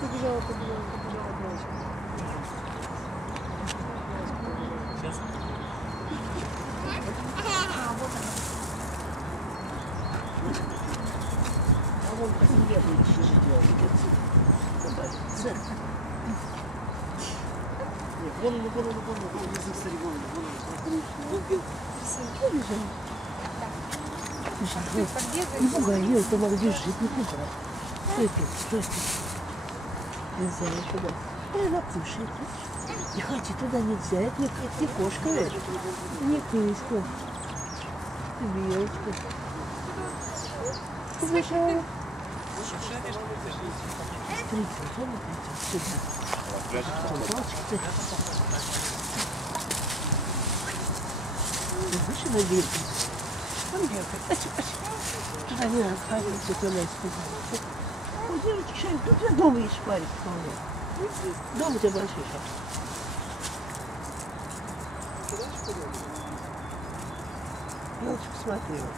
Побежала девочка. Сейчас. А вон по земле будет еще делать. Нет, вон, язык смотри, вон, побежал. Не пугай ее, это надо держать, не пугай. Стой. Нельзя никуда. Она кушает. Не ходи туда, нельзя, это не кошка, это не крыска. Белочка. Побежала. Придет, она придет сюда. Выше на дверь. Он бегает. Туда не расходится, туда испугается. Ой, девочки, что тут я дома есть шпарик вполне. Дома у тебя большой шаг. Я лучше посмотрела.